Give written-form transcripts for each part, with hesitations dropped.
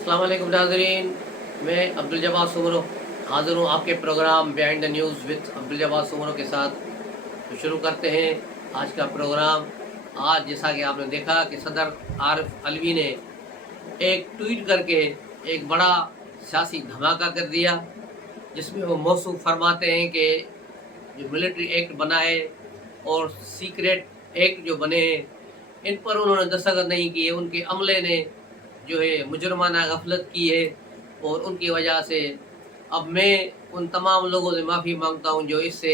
अस्सलाम वालेकुम नाज़रीन, मैं अब्दुल जब्बार सुमरो हाज़िर हूँ आपके programme behind the news with Abdul Jabbar Soomro के साथ। तो शुरू करते हैं आज का प्रोग्राम। आज जैसा कि आपने देखा कि सदर आरिफ अलवी ने एक ट्वीट करके एक बड़ा सियासी धमाका कर दिया, जिसमें वो मौसूफ फरमाते हैं कि जो मिलिट्री एक्ट बना है और सीक्रेट एक्ट जो बने हैं, इन पर उन्होंने दस्तखत नहीं किए। उनके अमले ने जो है मुजरमाना गफलत की है, और उनकी वजह से अब मैं उन तमाम लोगों से माफ़ी मांगता हूं जो इससे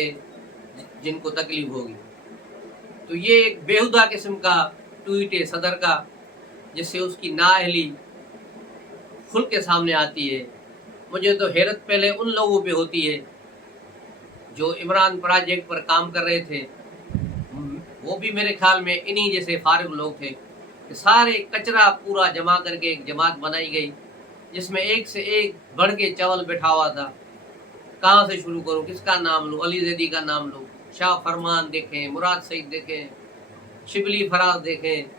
जिनको तकलीफ होगी। तो ये एक बेहुदा किस्म का ट्वीट है सदर का, जिससे उसकी नाअहली खुल के सामने आती है। मुझे तो हैरत पहले उन लोगों पे होती है जो इमरान प्रोजेक्ट पर काम कर रहे थे। वो भी मेरे ख्याल में इन्हीं जैसे फारिग लोग थे कि सारे कचरा पूरा जमा करके एक जमात बनाई गई, जिसमें एक से एक बढ़ के चावल बैठा हुआ था। कहाँ से शुरू करूँ, किसका नाम लूँ? अली जैदी का नाम लूँ, शाह फरमान देखें, मुराद सईद देखें, शिबली फराज देखें,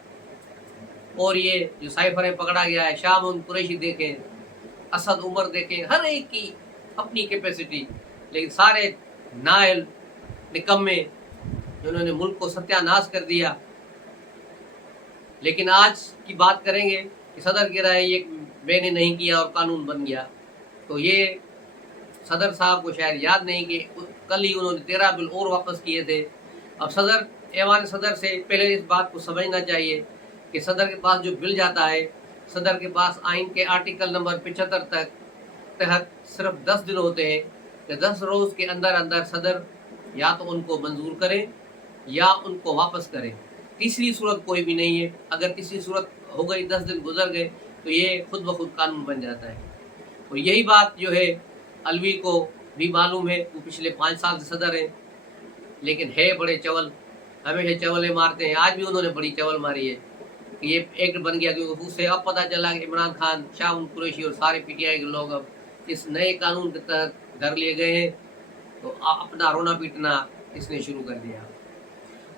और ये जो साइफरें पकड़ा गया है शाह कुरैशी देखें, असद उमर देखें। हर एक की अपनी कैपेसिटी, लेकिन सारे नायल निकम्मे जिन्होंने मुल्क को सत्यानाश कर दिया। लेकिन आज की बात करेंगे कि सदर कह रहा है ये मैंने नहीं किया और कानून बन गया। तो ये सदर साहब को शायद याद नहीं कि कल ही उन्होंने 13 बिल और वापस किए थे। अब सदर ऐवान सदर से पहले इस बात को समझना चाहिए कि सदर के पास जो बिल जाता है, सदर के पास आइन के आर्टिकल नंबर 75 तहत सिर्फ 10 दिन होते हैं कि 10 रोज़ के अंदर अंदर सदर या तो उनको मंजूर करें या उनको वापस करें। तीसरी सूरत कोई भी नहीं है। अगर तीसरी सूरत हो गई, 10 दिन गुजर गए, तो ये खुद ब खुद कानून बन जाता है। और यही बात जो है अलवी को भी मालूम है। वो पिछले 5 साल से सदर हैं, लेकिन है बड़े चवल, हमेशा चवलें मारते हैं। आज भी उन्होंने बड़ी चवल मारी है कि ये एक्ट बन गया, क्योंकि उससे अब पता चला कि इमरान खान, शाह कुरैशी और सारे पीटीआई के लोग अब इस नए कानून के तहत धर लिए गए हैं। तो अपना रोना पीटना इसने शुरू कर दिया।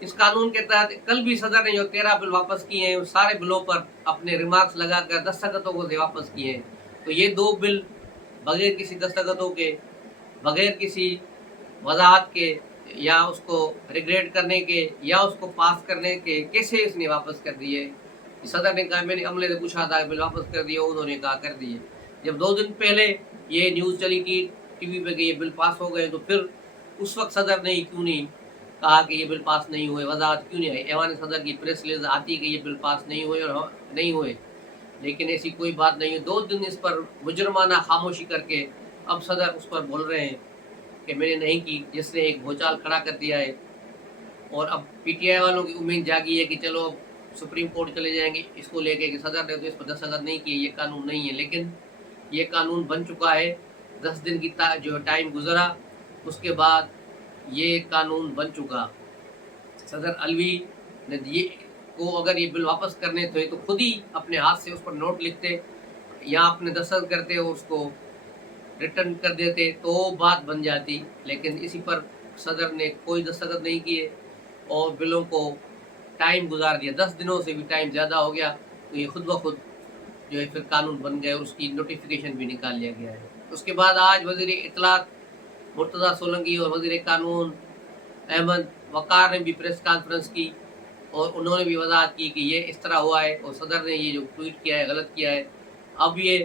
इस कानून के तहत कल भी सदर ने जो 13 बिल वापस किए हैं, उस सारे बिलों पर अपने रिमार्क्स लगाकर दस्तखतों को वापस किए हैं। तो ये 2 बिल बगैर किसी दस्तखतों के, बगैर किसी वजाहत के, या उसको रिग्रेट करने के, या उसको पास करने के, कैसे इसने वापस कर दिए? सदर ने कहा, मैंने अमले से पूछा था बिल वापस कर दिया, उन्होंने कहा कर दिए। जब 2 दिन पहले ये न्यूज़ चली कि टीवी पे कि ये बिल पास हो गए, तो फिर उस वक्त सदर ने क्यों नहीं कहा कि ये बिल पास नहीं हुए? वजाहत क्यों नहीं आई? ऐवान सदर की प्रेस रिलीज आती कि ये बिल पास नहीं हुए और नहीं हुए, लेकिन ऐसी कोई बात नहीं है। 2 दिन इस पर मुजरमाना खामोशी करके अब सदर उस पर बोल रहे हैं कि मैंने नहीं की, जिसने एक भूचाल खड़ा कर दिया है। और अब पीटीआई वालों की उम्मीद जागी है कि चलो अब सुप्रीम कोर्ट चले जाएंगे इसको लेके कि सदर ने तो इस पर दस्तखत नहीं किए, ये कानून नहीं है। लेकिन ये कानून बन चुका है। 10 दिन की जो टाइम गुजरा, उसके बाद ये कानून बन चुका। सदर अलवी ने ये को अगर ये बिल वापस करने थे तो खुद ही अपने हाथ से उस पर नोट लिखते या अपने दस्तखत करते, उसको रिटर्न कर देते, तो बात बन जाती। लेकिन इसी पर सदर ने कोई दस्तखत नहीं किए और बिलों को टाइम गुजार दिया। 10 दिनों से भी टाइम ज़्यादा हो गया। तो ये खुद ब खुद जो है फिर कानून बन गए, उसकी नोटिफिकेशन भी निकाल लिया गया है। उसके बाद आज वज़ीर इत्तलात मुर्तज़ा सोलंकी और वज़ीर कानून अहमद वक़ार ने भी प्रेस कॉन्फ्रेंस की, और उन्होंने भी वजाहत की कि ये इस तरह हुआ है और सदर ने ये जो ट्वीट किया है गलत किया है। अब ये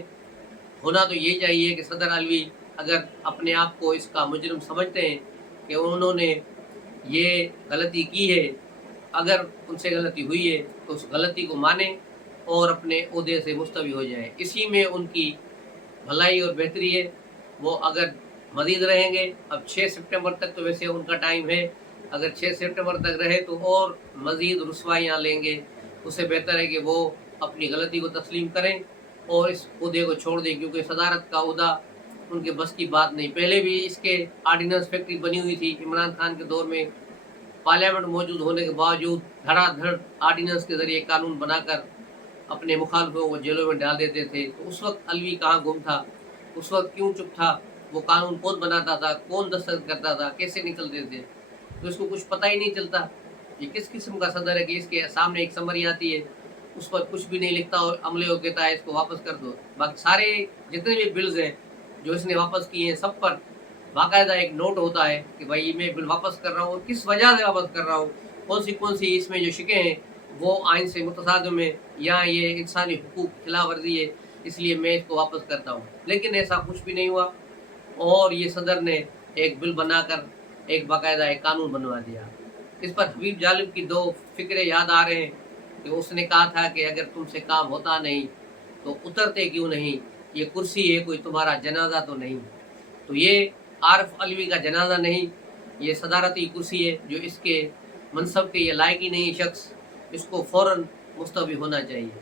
होना तो यही चाहिए कि सदर अलवी अगर अपने आप को इसका मुजरिम समझते हैं कि उन्होंने ये गलती की है, अगर उनसे गलती हुई है तो उस गलती को माने और अपने ओहदे से मुस्तवी हो जाए। इसी में उनकी भलाई और बेहतरी है। वो अगर मज़ीद रहेंगे, अब 6 सितंबर तक तो वैसे उनका टाइम है, अगर 6 सितंबर तक रहे तो और मज़ीद रुसवाइयाँ लेंगे। उससे बेहतर है कि वो अपनी गलती को तस्लीम करें और इस ओहदे को छोड़ दें, क्योंकि सदारत का ओहदा उनके बस की बात नहीं। पहले भी इसके आर्डिनेंस फैक्ट्री बनी हुई थी इमरान खान के दौर में, पार्लियामेंट मौजूद होने के बावजूद धड़ाधड़ आर्डिनेंस के ज़रिए कानून बनाकर अपने मुखालफों को जेलों में डाल देते थे। तो उस वक्त अलवी कहाँ गुम था? उस वक्त क्यों चुप था? वो कानून कौन बनाता था, कौन दस्तखत करता था, कैसे निकलते थे? तो इसको कुछ पता ही नहीं चलता। ये किस किस्म का सदर है कि इसके सामने एक समरी आती है उस पर कुछ भी नहीं लिखता और अमले को कहता है इसको वापस कर दो। बाकी सारे जितने भी बिल्स हैं जो इसने वापस किए हैं, सब पर बाकायदा एक नोट होता है कि भाई मैं बिल वापस कर रहा हूँ और किस वजह से वापस कर रहा हूँ, कौन सी इसमें जो शिकें हैं वो आइन से मुतसादिम है या ये इंसानी हुकूक खिलाफ वर्जी है, इसलिए मैं इसको वापस करता हूँ। लेकिन ऐसा कुछ भी नहीं हुआ और ये सदर ने एक बिल बनाकर एक बाकायदा एक कानून बनवा दिया। इस पर हबीब जालिब की दो फिक्रे याद आ रहे हैं कि उसने कहा था कि अगर तुमसे काम होता नहीं तो उतरते क्यों नहीं, ये कुर्सी है कोई तुम्हारा जनाजा तो नहीं। तो ये आरिफ अलवी का जनाजा नहीं, ये सदारती कुर्सी है जो इसके मनसब के ये लायक ही नहीं शख्स, इसको फ़ौरन मुस्तफ़ी होना चाहिए।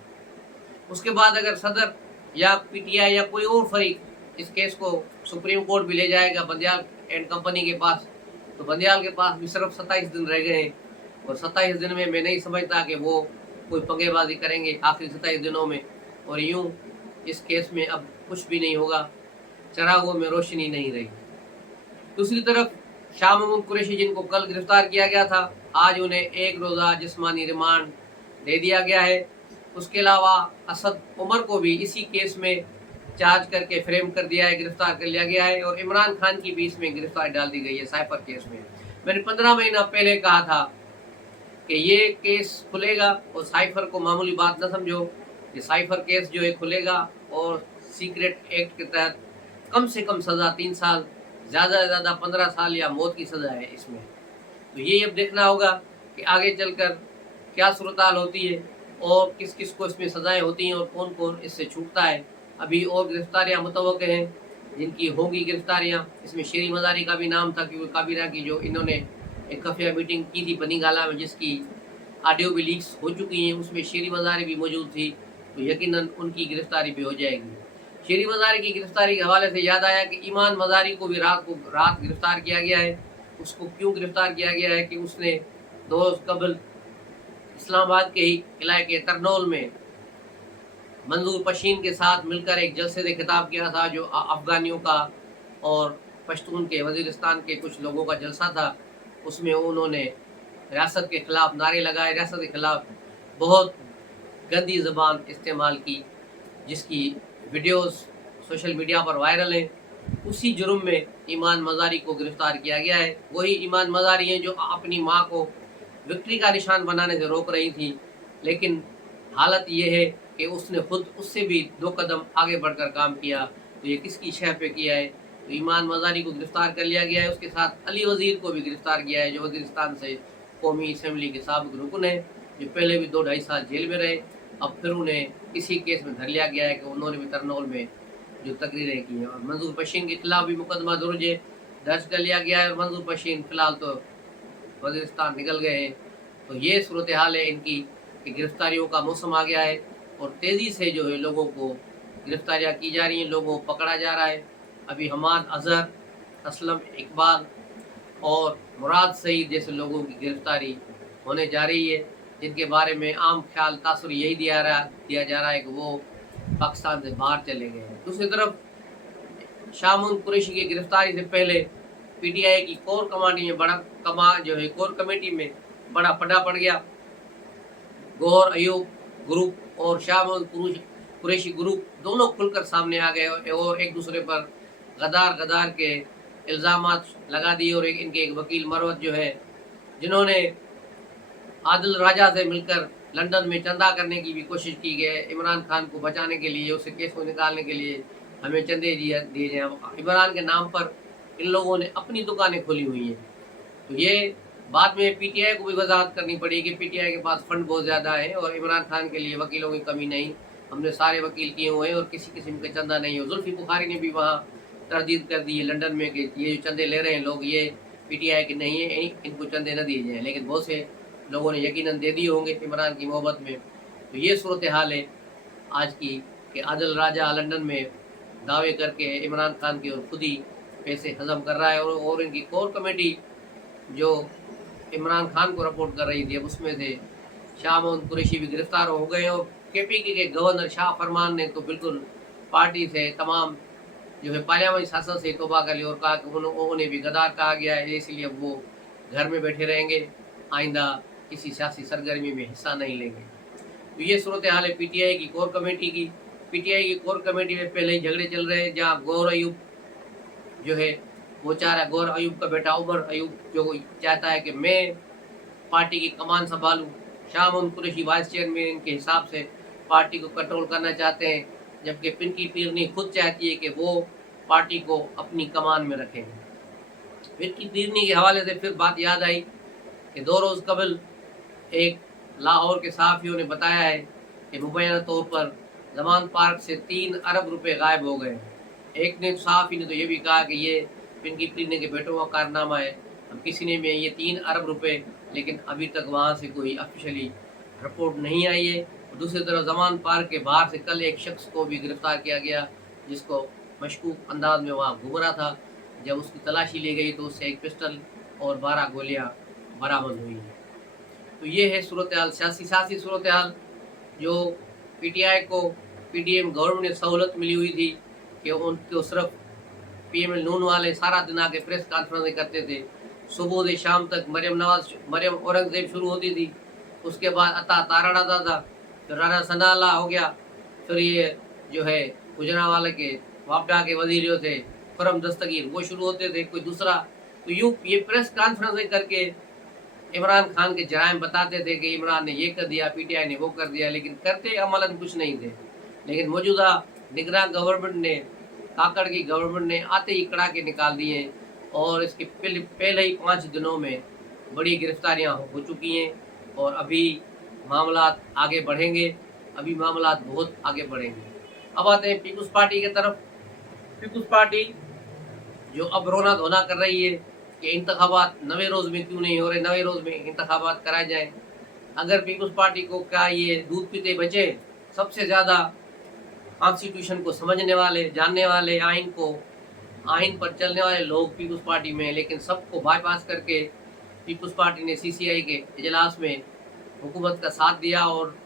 उसके बाद अगर सदर या पीटीआई या कोई और फरीक इस केस को सुप्रीम कोर्ट भी ले जाएगा बंदियाल एंड कंपनी के पास, तो बंदियाल के पास भी सिर्फ 27 दिन रह गए हैं और 27 दिन में मैं नहीं समझता कि वो कोई पंगेबाजी करेंगे आखिरी 27 दिनों में, और यूं इस केस में अब कुछ भी नहीं होगा, चरागों में रोशनी नहीं रही। दूसरी तरफ शाह महमूद कुरैशी जिनको कल गिरफ्तार किया गया था, आज उन्हें एक रोज़ा जिस्मानी रिमांड दे दिया गया है। उसके अलावा असद उमर को भी इसी केस में चार्ज करके फ्रेम कर दिया है, गिरफ्तार कर लिया गया है और इमरान खान की भी इसमें गिरफ्तारी डाल दी गई है साइफर केस में। मैंने 15 महीना पहले कहा था कि ये केस खुलेगा और साइफर को मामूली बात न समझो, ये साइफर केस जो है खुलेगा और सीक्रेट एक्ट के तहत कम से कम सज़ा 3 साल, ज़्यादा से ज़्यादा 15 साल या मौत की सज़ा है इसमें। तो ये अब देखना होगा कि आगे चलकर क्या सूरत-हाल होती है और किस किस को इसमें सज़ाएँ होती हैं और कौन कौन इससे छूटता है। अभी और गिरफ्तारियाँ मुतवक्के हैं जिनकी होंगी गिरफ्तारियाँ। इसमें शेरी मज़ारी का भी नाम था क्योंकि काबीना की जो इन्होंने एक खुफिया मीटिंग की थी बनी गाला में जिसकी ऑडियो भी लीक्स हो चुकी हैं, उसमें शेरी मज़ारी भी मौजूद थी, तो यकीनन उनकी गिरफ्तारी भी हो जाएगी। शेरी मज़ारी की गिरफ्तारी के हवाले से याद आया कि ईमान मज़ारी को भी रात गिरफ्तार किया गया है। उसको क्यों गिरफ्तार किया गया है कि उसने 2 रोज़ कबल इस्लामाबाद के ही इलाके तरनौल में मंजूर पशीन के साथ मिलकर एक जलसे से खिताब किया था जो अफ़गानियों का और पश्तून के वज़ीरिस्तान के कुछ लोगों का जलसा था। उसमें उन्होंने रियासत के ख़िलाफ़ नारे लगाए, रियासत के ख़िलाफ़ बहुत गंदी ज़बान इस्तेमाल की, जिसकी वीडियोस सोशल मीडिया पर वायरल हैं। उसी जुर्म में ईमान मज़ारी को गिरफ़्तार किया गया है। वही ईमान मज़ारी हैं जो अपनी माँ को विक्ट्री का निशान बनाने से रोक रही थी, लेकिन हालत ये है कि उसने खुद उससे भी 2 कदम आगे बढ़कर काम किया। तो ये किसकी शह पे किया है? तो ईमान मज़ारी को गिरफ़्तार कर लिया गया है। उसके साथ अली वज़ीर को भी गिरफ़्तार किया है जो वज़ीरिस्तान से कौमी असम्बली के साबिक़ रुकन है, जो पहले भी 2-2.5 साल जेल में रहे। अब फिर उन्हें इसी केस में धर लिया गया है कि उन्होंने भी तरनौल में जो तकरीरें की हैं और मंजूर पशीन के खिलाफ भी मुकदमा दर्ज कर लिया गया है और मंजूर पशीन फ़िलहाल तो वज़ीरिस्तान निकल गए हैं। तो ये सूरत हाल है इनकी कि गिरफ्तारियों का मौसम आ गया है और तेज़ी से जो है लोगों को गिरफ्तारियाँ की जा रही हैं, लोगों को पकड़ा जा रहा है। अभी हमाद अज़हर, असलम इकबाल और मुराद सईद जैसे लोगों की गिरफ्तारी होने जा रही है, जिनके बारे में आम ख्याल तासुर यही दिया जा रहा है कि वो पाकिस्तान से बाहर चले गए हैं। दूसरी तरफ शाह महमूद कुरैशी की गिरफ्तारी से पहले पीटीआई की कोर कमेटी में बड़ा फटा पड़ गया। गौहर अयूब ग्रुप और शाह महमूद कुरैशी ग्रुप दोनों खुलकर सामने आ गए और एक दूसरे पर गदार के इल्ज़ामात लगा दिए और इनके एक वकील मरवत जो है, जिन्होंने आदिल राजा से मिलकर लंदन में चंदा करने की भी कोशिश की गई, इमरान खान को बचाने के लिए, उससे केस को निकालने के लिए हमें चंदे दिए जाएँ। इमरान के नाम पर इन लोगों ने अपनी दुकानें खोली हुई हैं। तो ये बाद में पीटीआई को भी वजाहत करनी पड़ी कि पीटीआई के पास फंड बहुत ज़्यादा है और इमरान खान के लिए वकीलों की कमी नहीं, हमने सारे वकील किए हुए हैं और किसी किस्म का चंदा नहीं हो। जुल्फ़ी बुखारी ने भी वहाँ तरदीद कर दी है लंदन में कि ये जो चंदे ले रहे हैं लोग ये पीटीआई के नहीं है, इनको चंदे न दिए जाएँ। लेकिन बहुत से लोगों ने यकीनन दे दिए होंगे इमरान की मोहब्बत में। तो ये सूरत हाल है आज की कि आदिल राजा लंदन में दावे करके इमरान खान के और खुद ही पैसे हज़म कर रहा है और इनकी कोर कमेटी जो इमरान खान को रिपोर्ट कर रही थी, अब उसमें से शाह महमूद कुरैशी भी गिरफ्तार हो गए और केपीके के गवर्नर शाह फरमान ने तो बिल्कुल पार्टी से तमाम जो है पार्लियामानी शासन से तौबा कर ली और कहा कि उन्हें भी गद्दार कहा गया है, इसलिए अब वो घर में बैठे रहेंगे, आइंदा किसी सियासी सरगर्मी में हिस्सा नहीं लेंगे। तो ये सूरत हाल है पीटीआई की कोर कमेटी की। पीटीआई की कोर कमेटी में पहले ही झगड़े चल रहे हैं, जहाँ गौर अयूब जो है वो चाह रहा है, गौर अयूब का बेटा उमर अयूब जो चाहता है कि मैं पार्टी की कमान संभालूं। शाह मोहम्मद कुरैशी वाइस चेयरमैन के हिसाब से पार्टी को कंट्रोल करना चाहते हैं, जबकि पिंकी पीरनी खुद चाहती है कि वो पार्टी को अपनी कमान में रखें। पिंकी पीरनी के हवाले से फिर बात याद आई कि 2 रोज़ कबल एक लाहौर के सहाफ़ियों ने बताया है कि मुबैना तौर पर जमान पार्क से 3 अरब रुपए गायब हो गए। एक ने सहाफ़ी ने तो ये भी कहा कि ये पिंकी पीरनी के बेटों का कारनामा है, अब किसी ने भी ये 3 अरब रुपए, लेकिन अभी तक वहाँ से कोई ऑफिशियली रिपोर्ट नहीं आई है। दूसरी तरफ जमान पार्क के बाहर से कल एक शख्स को भी गिरफ्तार किया गया, जिसको मशकूक अंदाज में वहाँ घूम रहा था। जब उसकी तलाशी ली गई तो उससे एक पिस्टल और 12 गोलियाँ बरामद हुई। तो ये है सूरत हाल, सियासी सूरत हाल, जो पीटीआई को पीडीएम गवर्नमेंट ने सहूलत मिली हुई थी कि उनको सिर्फ पीएमएल नून वाले सारा दिन आके प्रेस कॉन्फ्रेंस करते थे। सुबह से शाम तक मरियम औरंगजेब शुरू होती थी, उसके बाद अता तारण आता था, फिर राना सनाला हो गया, फिर ये जो है गुजरांवाला के वापडा के वजीर जो थे खुरम दस्तगीर वो शुरू होते थे, कोई दूसरा। तो यूँ ये प्रेस कॉन्फ्रेंस करके इमरान खान के जराइम बताते थे कि इमरान ने ये कर दिया, पीटीआई ने वो कर दिया, लेकिन करते अमलन कुछ नहीं थे। लेकिन मौजूदा निगरान गवर्नमेंट ने, काकड़ की गवर्नमेंट ने आते ही कड़ाके निकाल दिए और इसके पहले ही 5 दिनों में बड़ी गिरफ्तारियां हो चुकी हैं और अभी मामला आगे बढ़ेंगे, अभी मामला बहुत आगे बढ़ेंगे। अब आते हैं पीपुल्स पार्टी की तरफ। पीपुल्स पार्टी जो अब रोना धोना कर रही है कि इंतखाबात 90 रोज़ में क्यों नहीं हो रहे, 90 रोज़ में इंतखाबात कराए जाएँ। अगर पीपुल्स पार्टी को क्या ये दूध पीते बचे, सबसे ज़्यादा कॉन्स्टिट्यूशन को समझने वाले, जानने वाले, आइन पर चलने वाले लोग पीपुल्स पार्टी में, लेकिन सबको बाईपास करके पीपुल्स पार्टी ने सीसीआई के इजलास में हुकूमत का साथ दिया और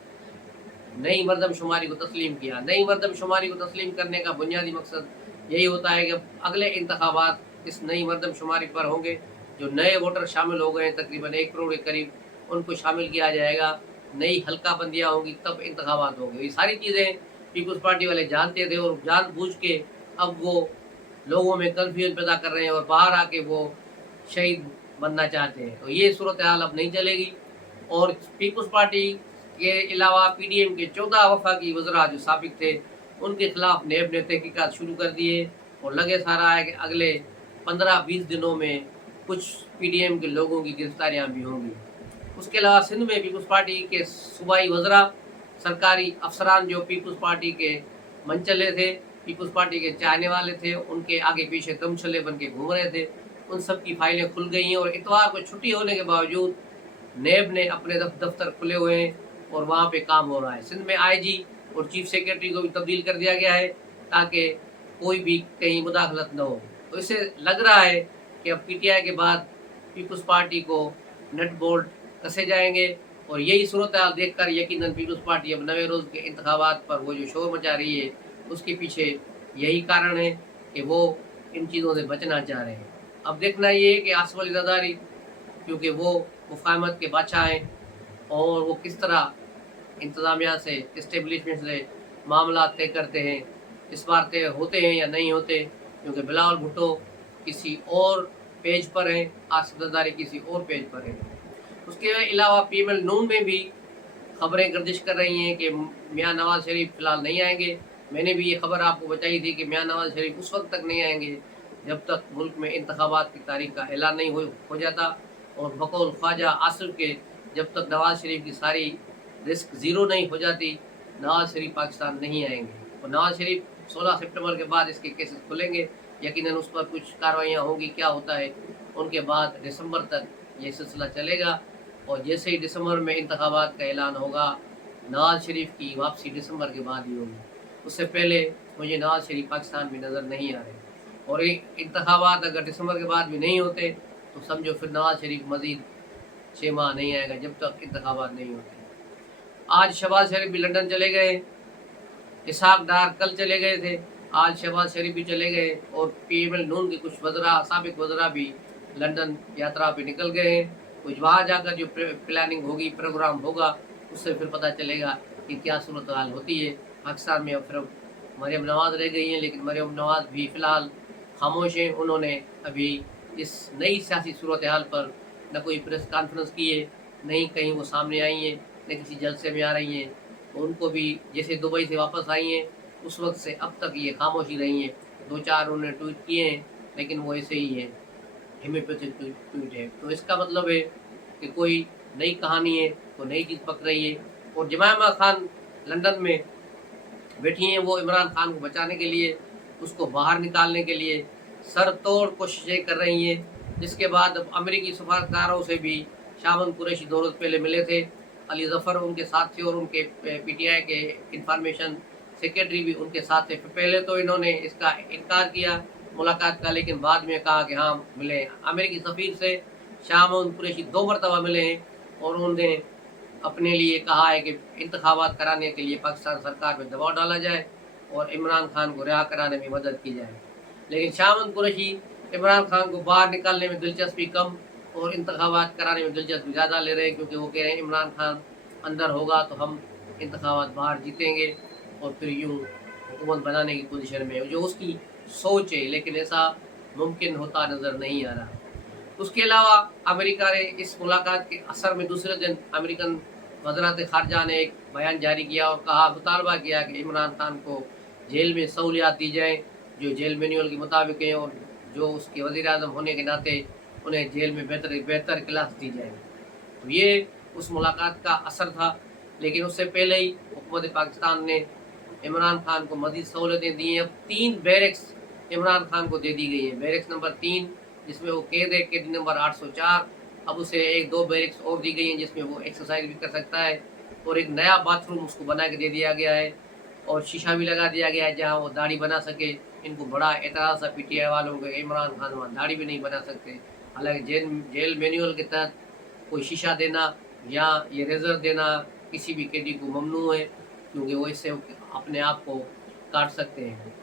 नई मरदमशुमारी को तस्लीम किया। नई मरदमशुमारी को तस्लीम करने का बुनियादी मकसद यही होता है कि अगले इंतखाबात इस नई मरदमशुमारी पर होंगे। जो नए वोटर शामिल हो गए तकरीबन 1 करोड़ के करीब, उनको शामिल किया जाएगा, नई हल्का बंदियाँ होंगी, तब इंतखाबात होंगे। ये सारी चीज़ें पीपुल्स पार्टी वाले जानते थे और जानबूझ के अब वो लोगों में कन्फ्यूजन पैदा कर रहे हैं और बाहर आके वो शहीद बनना चाहते हैं। तो ये सूरत हाल अब नहीं चलेगी। और पीपुल्स पार्टी के अलावा पीडीएम के 14 वफाकी वज़रा जो साबिक थे, उनके खिलाफ नेब ने तहकीकात शुरू कर दिए और लगे सारा है कि अगले 15-20 दिनों में कुछ पीडीएम के लोगों की गिरफ्तारियां भी होंगी। उसके अलावा सिंध में पीपुल्स पार्टी के सूबाई वज़रा, सरकारी अफसरान जो पीपुल्स पार्टी के मनचले थे, पीपुल्स पार्टी के चाहने वाले थे, उनके आगे पीछे तमछले बन के घूम रहे थे, उन सब की फाइलें खुल गई हैं। और इतवार को छुट्टी होने के बावजूद नेब ने अपने दफ्तर खुले हुए हैं और वहाँ पे काम हो रहा है। सिंध में आईजी और चीफ सेक्रेटरी को भी तब्दील कर दिया गया है ताकि कोई भी कहीं मुदाखलत न हो। तो इससे लग रहा है कि अब पीटीआई के बाद पीपुल्स पार्टी को नट बोल्ट कसे जाएंगे और यही सूरत हाल देख कर यकीनन पीपुल्स पार्टी अब 90 रोज़ के इंतखाबात पर वो जो शोर मचा रही है, उसके पीछे यही कारण है कि वो इन चीज़ों से बचना चाह रहे हैं। अब देखना ये है कि आसिफ अली ज़रदारी, क्योंकि वो मुफाहमत के बादशाह हैं और वो किस तरह इंतज़ामिया से, इस्टेब्लिशमेंट से मामला तय करते हैं, इस बार तय होते हैं या नहीं होते, क्योंकि बिलावल भुट्टो किसी और पेज पर हैं, आसिफ ज़रदारी किसी और पेज पर हैं। उसके अलावा पीएमएल नून में भी खबरें गर्दिश कर रही हैं कि मियाँ नवाज शरीफ फ़िलहाल नहीं आएंगे। मैंने भी ये खबर आपको बताई थी कि मियाँ नवाज शरीफ उस वक्त तक नहीं आएंगे जब तक मुल्क में इंतखाबात की तारीख का ऐलान नहीं हो जाता और बकौल ख्वाजा आसिफ के जब तक नवाज शरीफ की सारी रिस्क ज़ीरो नहीं हो जाती, नवाज शरीफ पाकिस्तान नहीं आएंगे। और नवाज शरीफ 16 सितंबर के बाद इसके केसेस खुलेंगे, यकीनन उस पर कुछ कार्रवाइयाँ होंगी, क्या होता है। उनके बाद दिसंबर तक ये सिलसिला चलेगा और जैसे ही दिसंबर में इंतखाबात का ऐलान होगा, नवाज शरीफ की वापसी दिसंबर के बाद ही होगी। उससे पहले मुझे नवाज शरीफ पाकिस्तान में नज़र नहीं आ रहे और ये इंतखाबात अगर दिसंबर के बाद भी नहीं होते तो समझो फिर नवाज शरीफ मज़ीद 6 माह नहीं आएगा जब तक इंतखाबात नहीं होते। आज शहबाज शरीफ भी लंदन चले गए, इसहाक डार कल चले गए थे, आज शहबाज शरीफ भी चले गए और पीएमएल नून के कुछ वज़रा, साबिक वज़रा भी लंदन यात्रा पे निकल गए हैं। कुछ वहाँ जाकर जो प्लानिंग होगी, प्रोग्राम होगा, उससे फिर पता चलेगा कि क्या सूरत हाल होती है पाकिस्तान में। अब फिर मरियम नवाज़ रह गई हैं, लेकिन मरियम नवाज़ भी फ़िलहाल खामोश हैं। उन्होंने अभी इस नई सियासी सूरत हाल पर न कोई प्रेस कॉन्फ्रेंस की है, न ही कहीं वो सामने आई हैं, न किसी जलसे में आ रही हैं। तो उनको भी जैसे दुबई से वापस आई हैं उस वक्त से अब तक ये खामोश ही रही हैं। 2-4 उन्होंने ट्वीट किए हैं, लेकिन वो ऐसे ही हैं, हेमियोपैथिक ट्वीट है। तो इसका मतलब है कि कोई नई कहानी है, कोई नई चीज़ पक रही है। और जमायमा खान लंदन में बैठी हैं, वो इमरान खान को बचाने के लिए, उसको बाहर निकालने के लिए सर तोड़ कोशिशें कर रही हैं। जिसके बाद अब अमेरिकी सफारतकारों से भी शामन कुरैशी 2 रोज़ पहले मिले थे। अली ज़फ़र उनके साथ थे और उनके पीटीआई के इंफॉर्मेशन सेक्रेटरी भी उनके साथ थे। पहले तो इन्होंने इसका इनकार किया मुलाकात का, लेकिन बाद में कहा कि हाँ मिले। अमेरिकी सफ़ीर से शामन कुरैशी 2 मरतबा मिले हैं और उन्होंने अपने लिए कहा है कि इंतखाबात कराने के लिए पाकिस्तान सरकार पर दबाव डाला जाए और इमरान खान को रिहा कराने में मदद की जाए। लेकिन शामन कुरैशी इमरान खान को बाहर निकालने में दिलचस्पी कम और इंतखाबात कराने में दिलचस्पी ज़्यादा ले रहे हैं, क्योंकि वो कह रहे हैं इमरान खान अंदर होगा तो हम इंतखाबात बाहर जीतेंगे और फिर यूँ हुकूमत बनाने की पोजीशन में, जो उसकी सोच है, लेकिन ऐसा मुमकिन होता नज़र नहीं आ रहा। उसके अलावा अमेरिका ने इस मुलाकात के असर में दूसरे दिन अमेरिकन वज़रात ख़ारजा ने एक बयान जारी किया और कहा, मुतालबा किया कि इमरान खान को जेल में सहूलियात दी जाएँ जो जेल मैनुअल के मुताबिक हैं, और जो उसके वज़ीर-ए-आज़म होने के नाते उन्हें जेल में बेहतर क्लास दी जाए। तो ये उस मुलाकात का असर था। लेकिन उससे पहले ही हुकूमत पाकिस्तान ने इमरान खान को मज़ीद सहूलतें दी हैं। अब 3 बैरक्स इमरान खान को दे दी गई हैं। बैरक्स नंबर 3 जिसमें वो कैद है, कैद नंबर 804। अब उसे 1-2 बैरक्स और दी गई हैं जिसमें वो एक्सरसाइज भी कर सकता है, और एक नया बाथरूम उसको बना के दे दिया गया है और शीशा भी लगा दिया गया है जहाँ वो दाढ़ी बना सके। इनको बड़ा एतराज़ था पीटीआई वालों को, इमरान खान वहाँ दाढ़ी भी नहीं बना सकते। हालांकि जेल मैनुअल के तहत कोई शीशा देना या ये रेज़र देना किसी भी कैदी को ममनू है, क्योंकि वो इससे अपने आप को काट सकते हैं।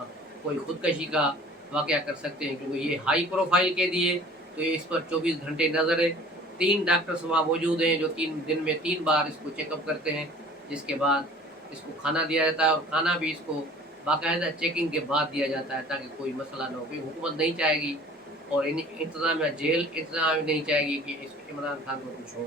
अब कोई खुदकशी का वाक़या कर सकते हैं, क्योंकि ये हाई प्रोफाइल कैदी है, तो ये इस पर 24 घंटे नज़र है। 3 डॉक्टर्स वहाँ मौजूद हैं जो 3 दिन में 3 बार इसको चेकअप करते हैं, जिसके बाद इसको खाना दिया जाता है और खाना भी इसको बाकायदा चेकिंग के बाद दिया जाता है ताकि कोई मसला ना हो। क्योंकि हुकूमत नहीं चाहेगी और इंतज़ामिया जेल इंतज़ामिया नहीं चाहेगी कि इस इमरान खान को कुछ हो।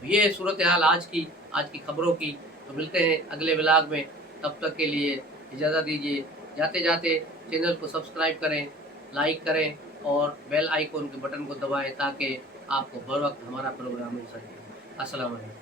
तो ये सूरत हाल आज की खबरों की। तो मिलते हैं अगले व्लॉग में, तब तक के लिए इजाज़त दीजिए। जाते जाते चैनल को सब्सक्राइब करें, लाइक करें और बेल आइकन के बटन को दबाएं ताकि आपको बर वक्त हमारा प्रोग्राम मिल सके। अस्सलाम वालेकुम।